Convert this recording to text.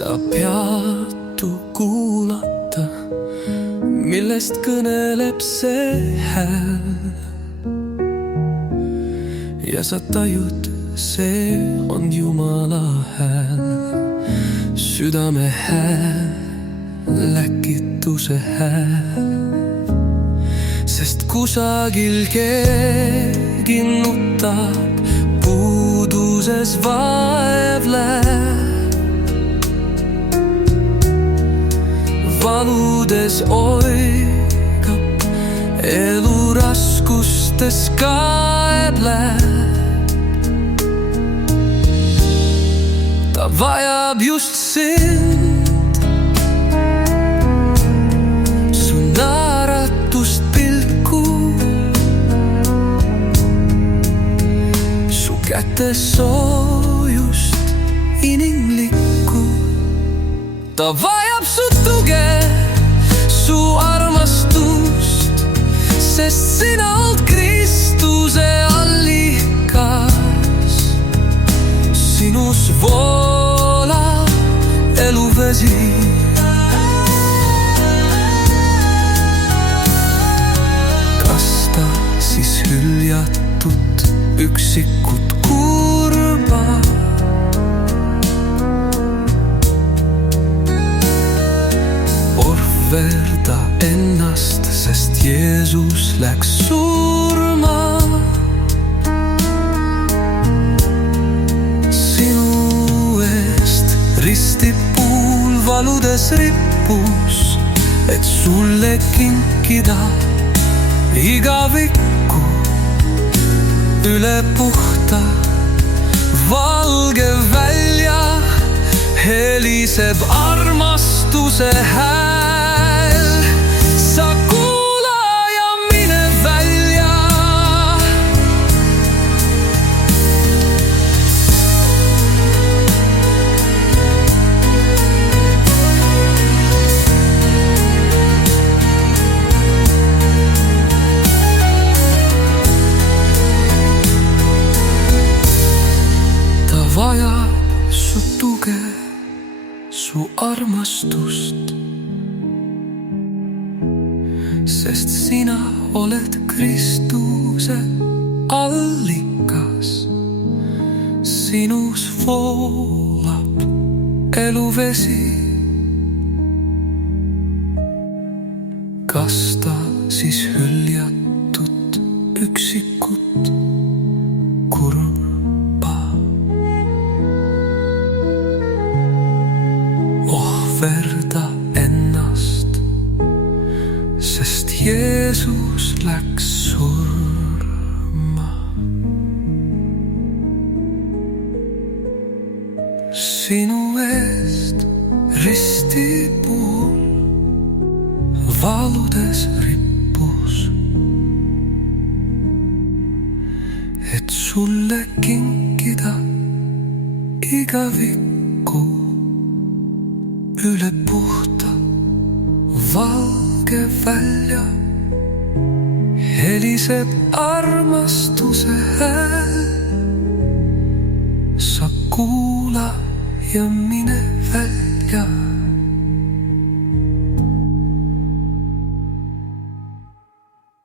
sa peatu kuulata, millest kõneleb see hääl. Ja sa tajud, see on Jumala hääl, südame hääl, läkituse hääl. Sest kusagil keegi nutab, puuduses vaevleb, valudes oigab, elu raskustes kaebleb. Ta vajab just sind, su naeratust pilku, su käte soojust inimlikku. Ta vajab su tuge, su armastust, sest sina oled Kristuse allikas. Sinus voolab eluvesi. Kas ta siis hüljatud üksikut kurba? Ohverda ennast, sest Jeesus läks surma. Sinu eest ristipuul valudes rippus, et sulle kinkida igavikku. Üle puhta valge välja heliseb armastuse hääl. Sa kuula ja mine välja. Ta vajab su tuge, su armastust, sest sina oled Kristuse allikas. Sinus voolab eluvesi. Kas ta siis hüljatud üksikut kurba? Ohverda ennast, sest Jeesus läks surma. Sinu eest ristipuul valudes rippus, et sulle kinkida igavikku. Üle puhta valge välja heliseb armastuse hääl. Sa kuula ja mine välja.